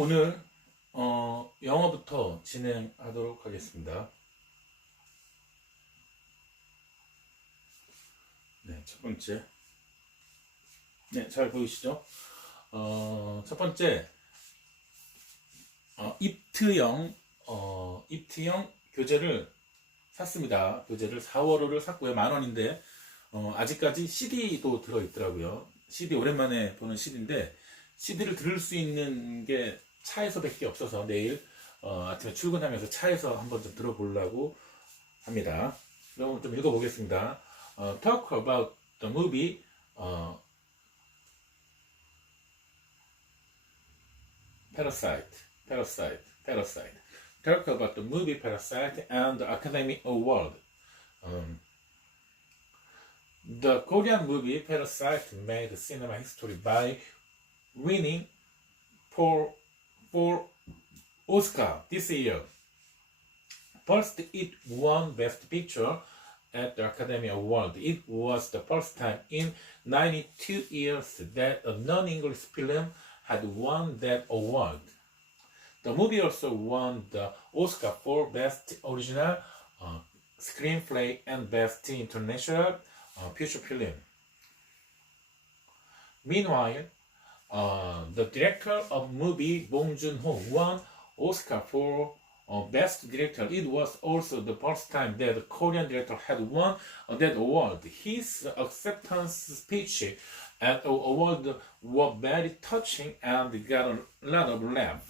오늘 영어부터 진행하도록 하겠습니다. 네, 첫 번째. 네, 잘 보이시죠? 첫 번째, 입트형 교재를 샀습니다. 교재를 4월호를 샀고요. 10,000원인데, 아직까지 CD도 들어있더라고요. CD 오랜만에 보는 CD인데, CD를 들을 수 있는 게 차에서밖에 없어서 내일 아침에 출근하면서 차에서 한번 좀 들어보려고 합니다. 그럼 좀 읽어보겠습니다. Talk about the movie Parasite. Talk about the movie Parasite and the Academy Award. The Korean movie Parasite made cinema history by winning four Oscar this year. First, it won Best Picture at the Academy Award. It was the first time in 92 years that a non-English film had won that award. The movie also won the Oscar for Best Original Screenplay and Best International Feature Film. Meanwhile, the director of movie Bong Joon-ho won Oscar for Best Director. It was also the first time that a Korean director had won that award. His acceptance speech at the award was very touching and got a lot of laugh.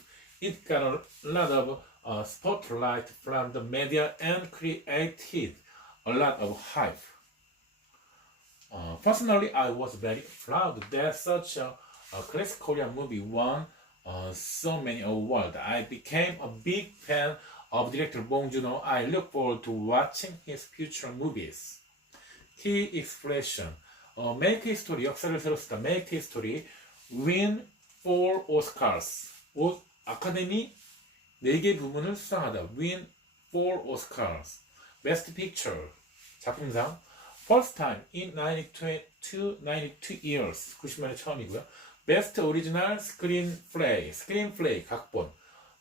It got a lot of spotlight from the media and created a lot of hype. Personally, I was very proud that such a classic Korean movie won so many awards. I became a big fan of director Bong Joon-ho. I look forward to watching his future movies. Key expression: make history, 역사를 새로 쓰다. make history, win 4 Oscars. 아카데미 4개 부문을 수상하다. win 4 Oscars. Best Picture, 작품상. First time in 92 years, 90만에 처음이고요. Best Original Screenplay, 각본.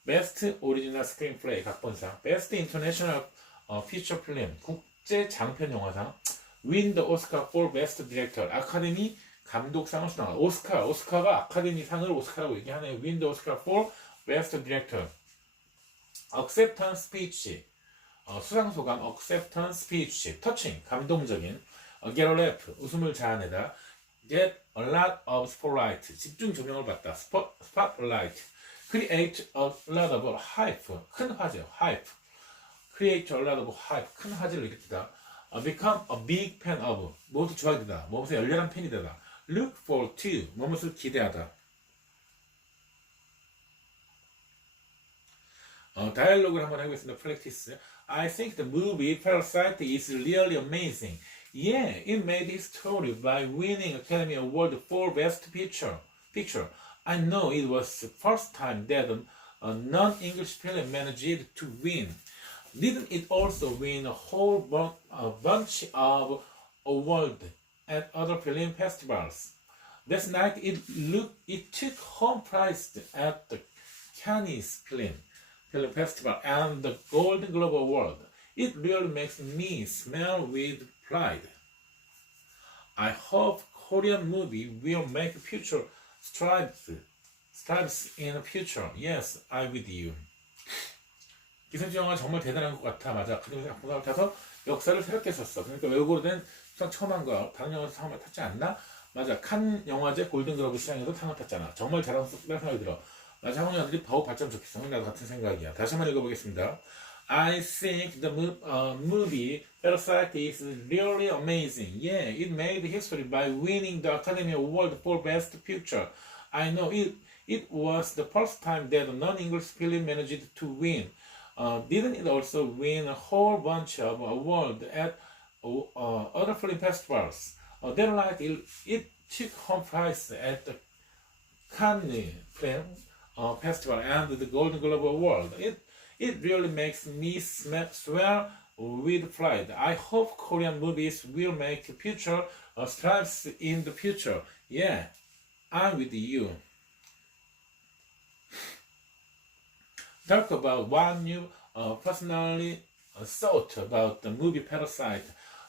Best Original Screenplay, 각본상. Best International Feature Film, 국제 장편 영화상. Win the Oscar for Best Director, 아카데미 감독상을 수상하다. 오스카가 아카데미상을 오스카라고 얘기하네요. Win the Oscar for Best Director. Acceptance Speech, 수상소감. Acceptance Speech, touching, 감동적인. Get a laugh, 웃음을 자아내다. Get a lot of spotlight, 집중 조명을 받다. Spotlight. Create a lot of hype, 큰 화제. hype. Create a lot of hype, 큰 화제를 일으키다. Become a big fan of, 무엇을 좋아하게 되다. 무엇에 열렬한 팬이 되다. Look forward to, 무엇을 기대하다. 다이얼로그를 한번 해보겠습니다. Practice. I think the movie Parasite is really amazing. Yeah, it made history by winning Academy Award for Best Picture. I know it was the first time that a non-English film managed to win. Didn't it also win a whole bunch of awards at other film festivals? That night it took home prize at the Cannes Film Festival and the Golden Globe Award. It really makes me smile with pride. I hope Korean movie will make future strides in the future. Yes, I'm with you. 기생충 영화 정말 대단한 것 같아. 맞아. 그 작품을 타서 역사를 새롭게 썼어. 그러니까 외국어로 된 수상 처음 한 거야. 다른 영화에서 상을 탔지 않나? 맞아. 칸 영화제 골든글러브 시장에도 상을 탔잖아. 정말 잘하는 생각이 들어. 나중에 한국 영화들이 더욱 발전 좋겠어. 나도 같은 생각이야. 다시 한번 읽어보겠습니다. I think the movie Parasite is really amazing. Yeah, it made history by winning the Academy Award for Best Picture. I know it was the first time that a non-English film managed to win. Didn't it also win a whole bunch of awards at other film festivals? That night it took home prize at the Cannes Film Festival and the Golden Globe Award. It really makes me swear with pride. I hope Korean movies will make future strides in the future. Yeah, I'm with you. talk about what you personally thought about the movie Parasite.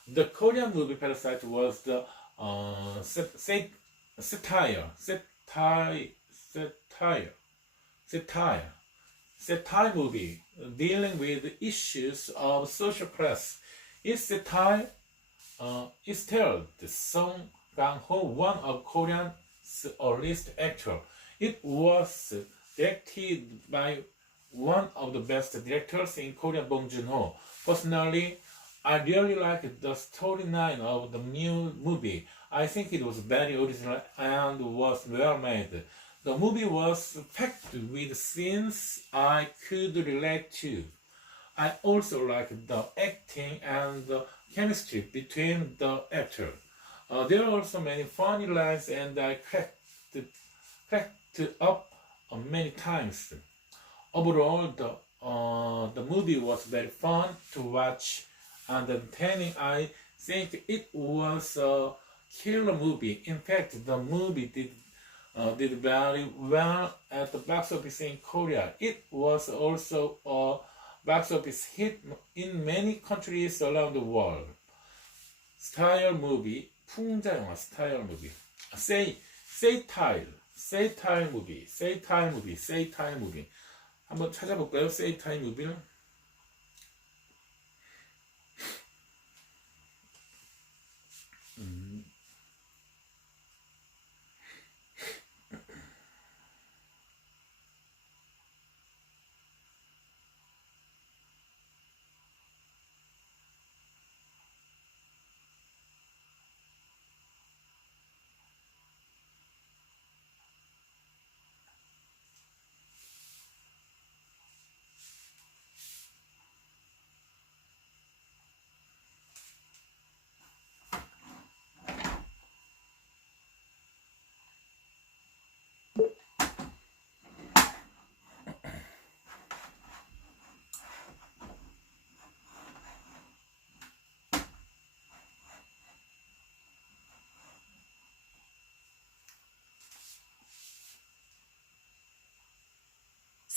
The Korean movie Parasite was the satire, satire movie dealing with issues of social class. Its satire is told Song Kang-ho, one of Korean's earliest actors. It was directed by one of the best directors in Korea, Bong Joon-ho. Personally, I really liked the storyline of the new movie. I think it was very original and was well made. The movie was packed with scenes I could relate to. I also liked the acting and the chemistry between the actors. There are also many funny lines and I cracked up many times. Overall, the movie was very fun to watch and entertaining. I think it was a killer movie. In fact, the movie did very well at the box office in Korea. It was also a box office hit in many countries around the world. 스타일 무비, 풍자 영화 스타일 무비. 세이타일 무비. 한번 찾아볼까요? 세이타일 무비를.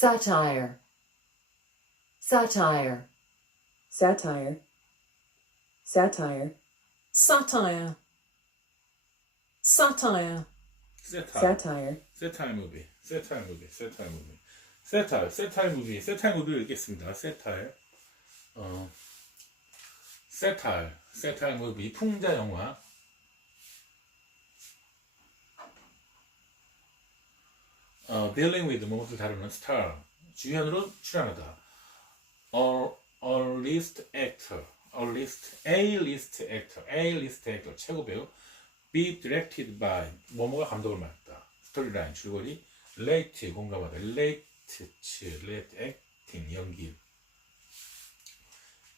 Satire. Satire. Satire. Satire. Satire. Satire. Satire. 세타일 무비를 읽겠습니다. 세타일 무비, 풍자 영화. dealing with 무엇을 다루는 star, 주연으로 출연하다. A-list actor, 최고 배우. Be directed by, 뭐뭐가 감독을 맡다. 스토리라인, 줄거리. relate, 공감하다. relate, acting, 연기.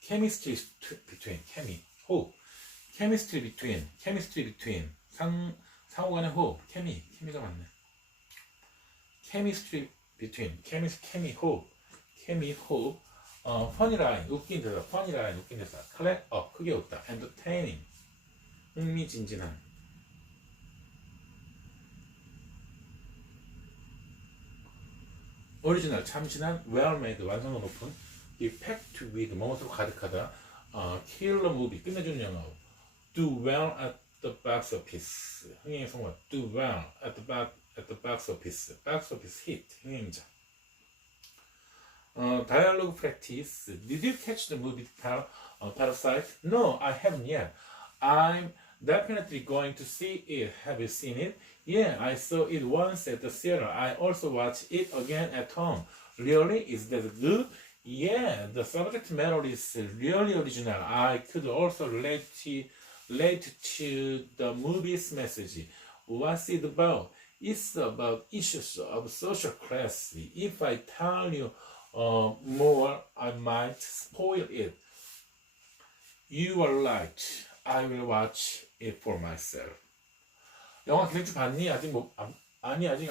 chemistry between, 호흡. chemistry between, 상호간의 호흡. 케미가 맞네. chemistry between, 호흡. funny line, 웃긴 대사. clap up, 크게 웃다. entertaining, 흥미진진한. 오리지널, 참신한. well made, 완성도 높은. be packed with, 뭐뭐로 가득하다. killer movie, 끝내주는 영화. do well at the box office, 흥행의 성공. do well at the box office hit, 흥행자. Dialogue practice. Did you catch the movie Parasite? No, I haven't yet. I'm definitely going to see it. Have you seen it? Yeah, I saw it once at the theater. I also watched it again at home. Really? Is that good? Yeah, the subject matter is really original. I could also relate to the movie's message. What's it about? It's about issues of social class. If I tell you more, I might spoil it. You are right. I will watch it for myself. 영화 기생충 봤니? 아직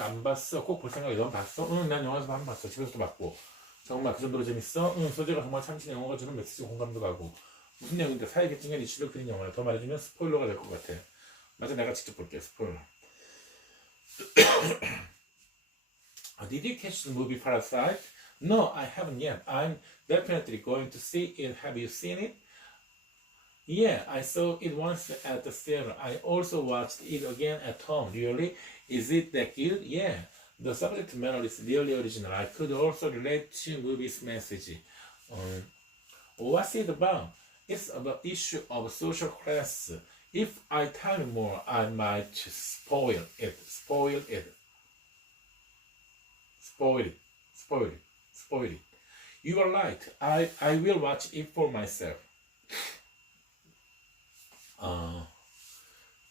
안 봤어. 꼭 볼 생각이. 넌 봤어? 응, 난 영화에서 한 번 봤어. 집에서도 봤고. 정말 그 정도로 재밌어? 응, 소재가 정말 참신한 영화가 주는 메시지 공감도 가고. 무슨 내용인데 사회 계층간 이슈를 그린 영화야. 더 말해주면 스포일러가 될 것 같아. 맞아, 내가 직접 볼게. 스포일러. Did you catch the movie Parasite? No, I haven't yet. I'm definitely going to see it. Have you seen it? Yeah, I saw it once at the theater. I also watched it again at home. Really? Is it that good? Yeah. The subject matter is really original. I could also relate to movie's message. Um, what's it about? It's about issue of social class. If I tell you more, I might spoil it. Spoil it. Spoil it. Spoil it. Spoil it. You are right. I will watch it for myself. Uh,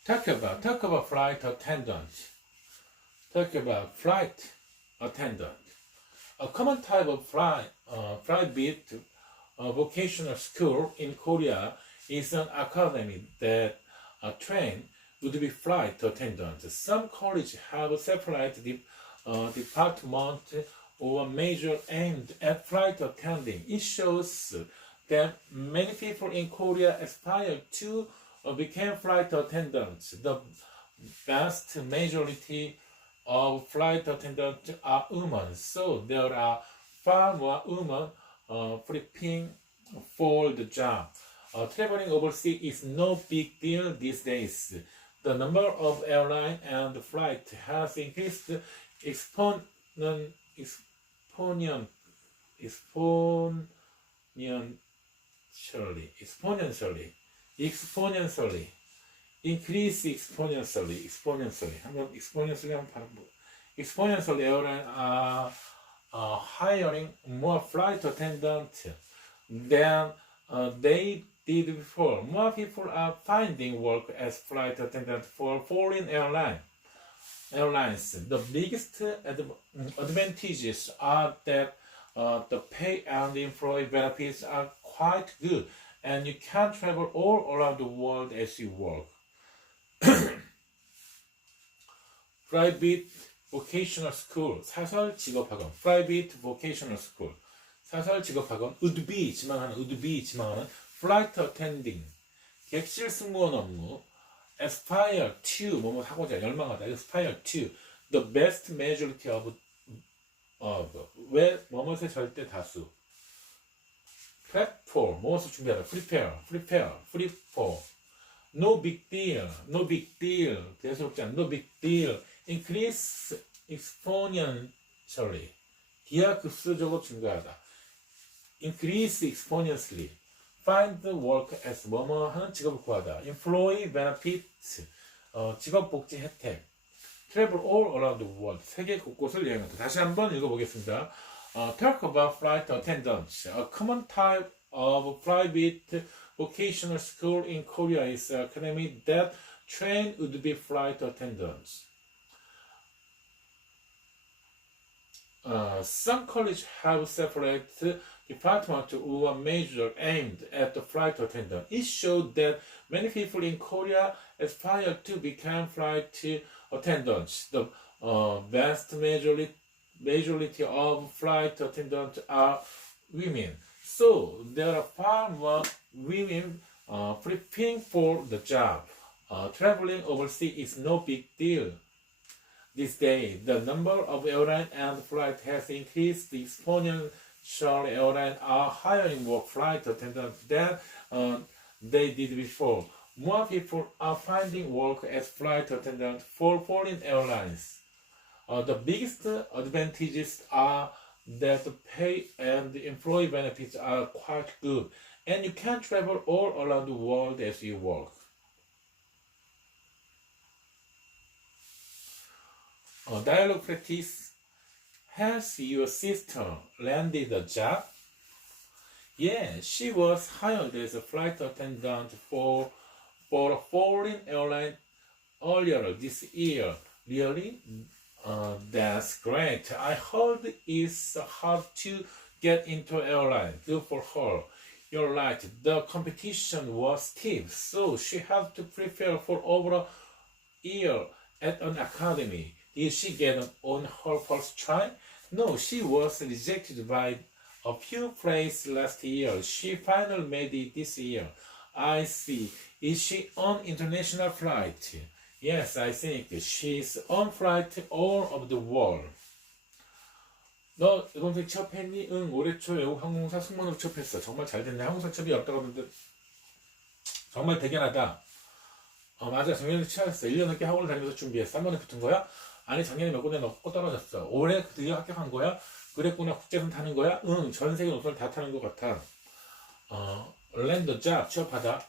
talk about flight attendant. Talk about flight attendant. A common type of private vocational school in Korea is an academy that train would be flight attendants. Some colleges have a separate department or major aimed at flight attending. It shows that many people in Korea aspire to become flight attendants. The vast majority of flight attendants are women, so there are far more women prepping for the job. Traveling overseas is no big deal these days. The number of airline and flight has increased exponentially. exponentially. Increase exponentially. 한번 exponentially 한번 발음 뭐. Exponentially airline are hiring more flight attendants than they did before. More people are finding work as flight attendants for foreign airlines. The biggest advantages are that the pay and the employee benefits are quite good, and you can travel all around the world as you work. Private vocational school, 사설 직업학원. Private vocational school, 사설 직업학원. would be 지망하는 flight attending, 객실 승무원 업무. aspire to 뭐뭐 하고자 열망하다. aspire to the best majority of 왜 뭐뭐의 절대 다수. prep for 무엇을 준비하다. prepare for no big deal 대수롭지 않은 no big deal. increase exponentially 기하급수적으로 증가하다. increase exponentially. find work as 뭐뭐 하는 직업을 구하다. employee benefits 직업복지 혜택. travel all around the world 세계 곳곳을 여행한다. 다시 한번 읽어보겠습니다. talk about flight attendants. A common type of private vocational school in Korea is an academy that train would be flight attendants. Some colleges have separate department or major aimed at the flight attendant. It showed that many people in Korea aspire to become flight attendants. The vast majority of flight attendants are women. So there are far more women preparing for the job. Traveling overseas is no big deal. This day, the number of airline and flight has increased exponentially. Airlines are hiring more flight attendants than they did before. More people are finding work as flight attendants for foreign airlines. The biggest advantages are that the pay and the employee benefits are quite good, and you can travel all around the world as you work. Dialogue practice. Has your sister landed a job? Yeah, she was hired as a flight attendant for a foreign airline earlier this year. Really? That's great. I heard it's hard to get into airline. Good for her. You're right. The competition was stiff, so she had to prepare for over a year at an academy. Did she get on her first try? No, she was rejected by a few places last year. She finally made it this year. I see. Is she on international flight? Yes, I think she's on flight all over the world. 너 이번 생 취업했니? 응, 올해 초 외국 항공사 승무원으로 취업했어. 정말 잘 됐네. 항공사 취업이 어렵다고 하는데 정말 대견하다. 맞아. 작년에 취업했어. 1년 넘게 학원을 다니면서 준비했어. 3번에 붙은 거야? 아니, 작년에 몇 군데 넣고 떨어졌어. 올해 드디어 합격한 거야? 그랬구나. 국제선 타는 거야? 응, 전 세계 노선을 다 타는 것 같아. land a job, 취업하다.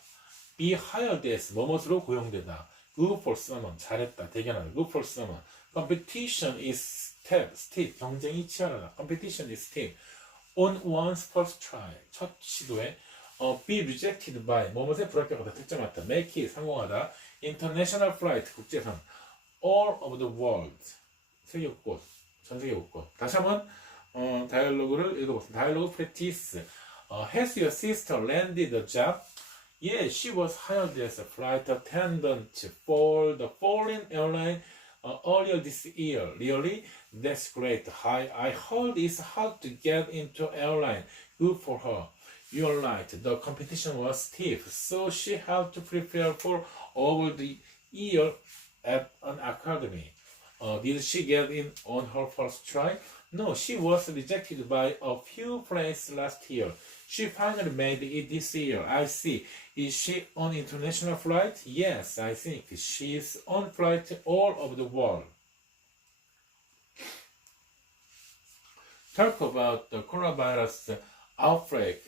be hired as, 뭐뭇으로 고용되다. good for someone, 잘했다. 대견하다. good for someone. competition is stiff, 경쟁이 치열하다. competition is stiff. on one's first try, 첫 시도에. be rejected by, 뭐뭇에 불합격하다. 특정하다. make it, 성공하다. international flight, 국제선. all over the world, 세계 곳, 전 세계 곳. 다시 한번 다이얼로그를 읽어보겠습니다. 다이얼로그 practice. Has your sister landed a job? Yeah, she was hired as a flight attendant for the foreign airline earlier this year. Really? That's great. I heard it's hard to get into airline. Good for her. You're right. The competition was stiff, so she had to prepare for over the year at an academy. Did she get in on her first try? No, she was rejected by a few places last year. She finally made it this year. I see. Is she on international flight? Yes, I think she's on flight all over the world. Talk about the coronavirus outbreak.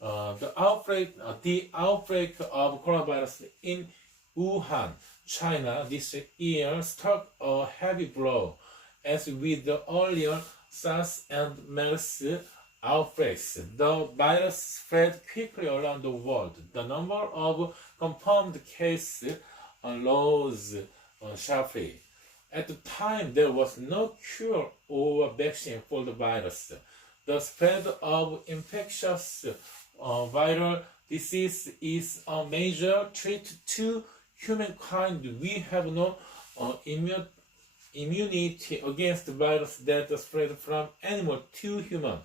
The outbreak of coronavirus in Wuhan, China this year struck a heavy blow. As with the earlier SARS and MERS outbreaks, the virus spread quickly around the world. The number of confirmed cases rose sharply. At the time, there was no cure or vaccine for the virus. The spread of infectious viral disease is a major threat to humankind. We have no immunity against the virus that spread from animal to human.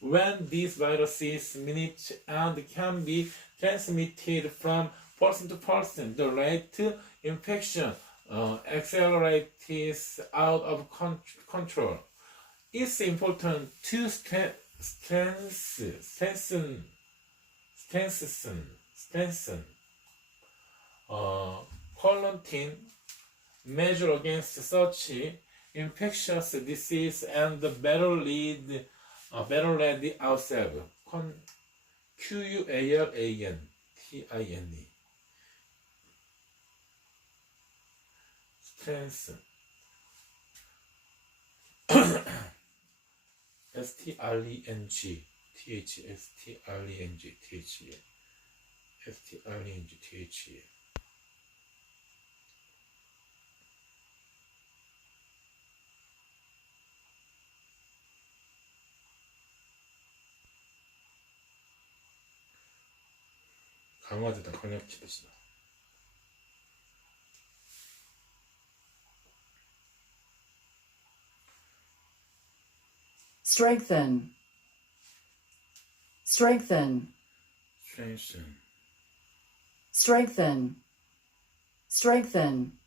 When these viruses mutate and can be transmitted from person to person, the rate to infection accelerates out of control. It's important to strengthen quarantine measure against such infectious disease and better lead ourselves. QUALANTINE. Strengthen. STRENGTHE. 강화되다, 강력해지다. Strengthen. Strengthen. Strengthen. Strengthen. Strengthen.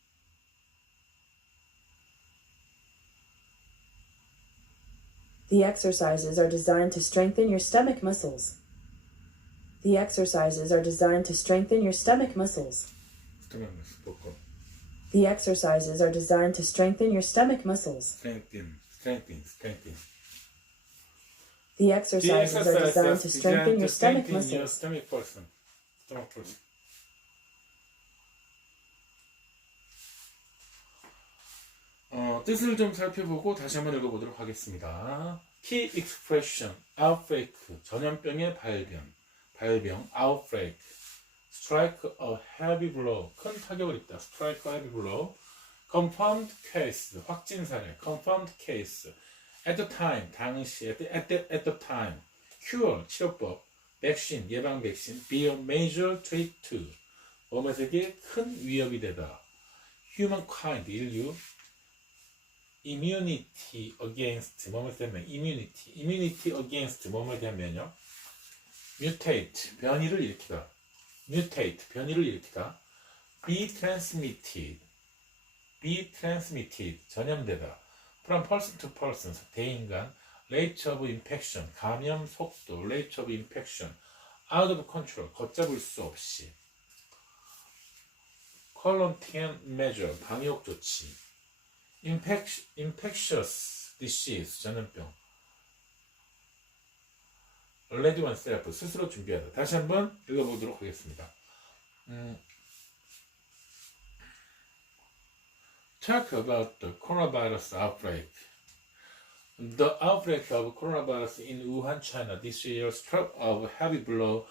The exercises are designed to strengthen your stomach muscles. The exercises are designed to strengthen your stomach muscles. The exercises are designed to strengthen your stomach muscles. Strengthen. The exercises are designed to strengthen your stomach Your muscles. stomach person. 뜻을 좀 살펴보고 다시 한번 읽어보도록 하겠습니다. Key expression, outbreak, 전염병의 발병, outbreak, strike a heavy blow, 큰 타격을 입다, strike a heavy blow, confirmed case, 확진 사례, confirmed case, at the time, 당시, at the time, cure, 치료법, vaccine, 예방 백신, be a major threat to, 몸에게 큰 위협이 되다, humankind, 인류, immunity against, 몸에 대한 immunity against, 몸에 대한 면역, mutate, 변이를 일으키다, be transmitted, 전염되다, from person to person, 대인간, rate of infection, 감염 속도, rate of infection, out of control, 걷잡을 수 없이, quarantine measure, 방역 조치, infectious disease, 전염병, ready oneself, 스스로 준비하다. 다시 한번 읽어보도록 하겠습니다. Talk about the coronavirus outbreak. The outbreak of coronavirus in Wuhan, China this year struck a heavy blow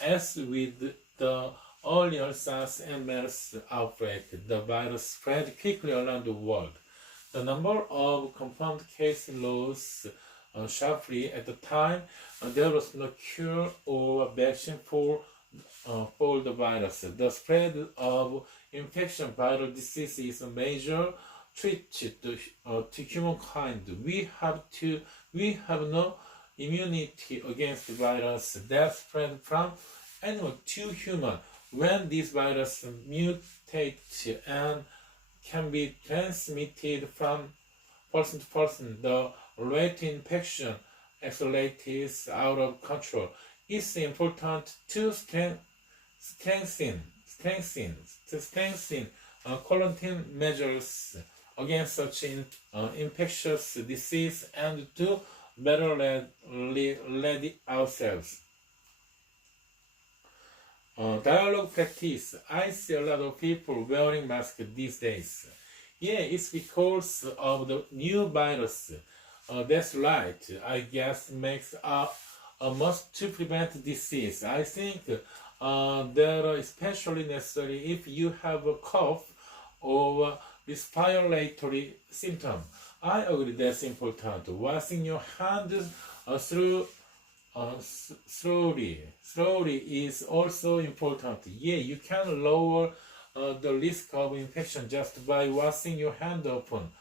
as with the earlier SARS and MERS outbreak. The virus spread quickly around the world. The number of confirmed cases rose sharply at the time. There was no cure or vaccine for the virus. The spread of infection viral disease is a major threat to humankind. We have no immunity against the virus that spread from animal to human. When this virus mutates and can be transmitted from person to person, the rate of infection accelerates out of control. It's important to strengthen quarantine measures against such infectious disease and to better ready ourselves. Dialogue practice. I see a lot of people wearing masks these days. Yeah, it's because of the new virus. That's right. I guess makes a must to prevent disease. I think that are especially necessary if you have a cough or respiratory symptom. I agree that's important. Washing your hands slowly is also important. Yeah, you can lower the risk of infection just by washing your hand often.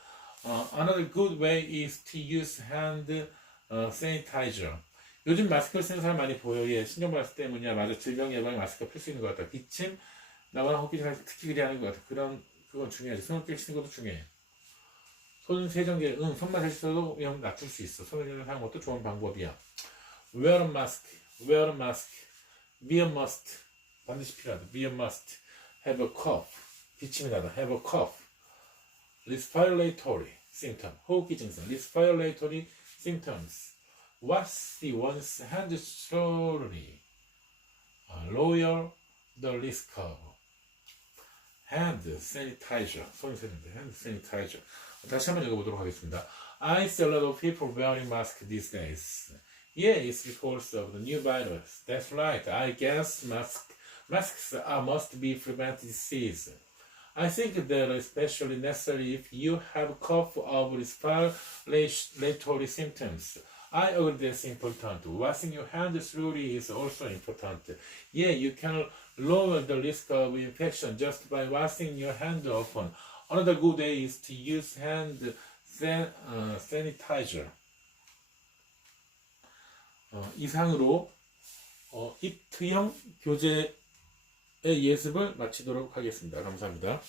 Another good way is to use hand sanitizer. 요즘 마스크를 쓰는 사람 많이 보여요. 예, 신경발사 때문이야. 맞아. 질병 예방에 마스크가 필수 있는 것 같다. 기침, 나거나 호흡기 중 특히 그리하는 것 같아. 그건 중요하지. 손을 깨치는 것도 중요해. 손 세정제, 손만 세쳐도 위험 낮출 수 있어. 손을 사는 것도 좋은 방법이야. Wear a mask. Be a must. 반드시 필요하다. Be a must. Have a cough. 기침이 나다. Have a cough. Respiratory symptom. 호흡기 증상. Respiratory symptoms. Wash one's hands slowly. Lower the risk of hand sanitizer. 손 세정제. hand sanitizer. 다시 한번 읽어보도록 하겠습니다. I see a lot of people wearing masks these days. Yeah, it's because of the new virus. That's right. I guess masks must be prevent disease. I think they're especially necessary if you have cough or respiratory symptoms. I agree that's important. Washing your hands slowly is also important. Yeah, you can lower the risk of infection just by washing your hands often. Another good way is to use hand sanitizer. 이상으로 입트형 교재의 예습을 마치도록 하겠습니다. 감사합니다.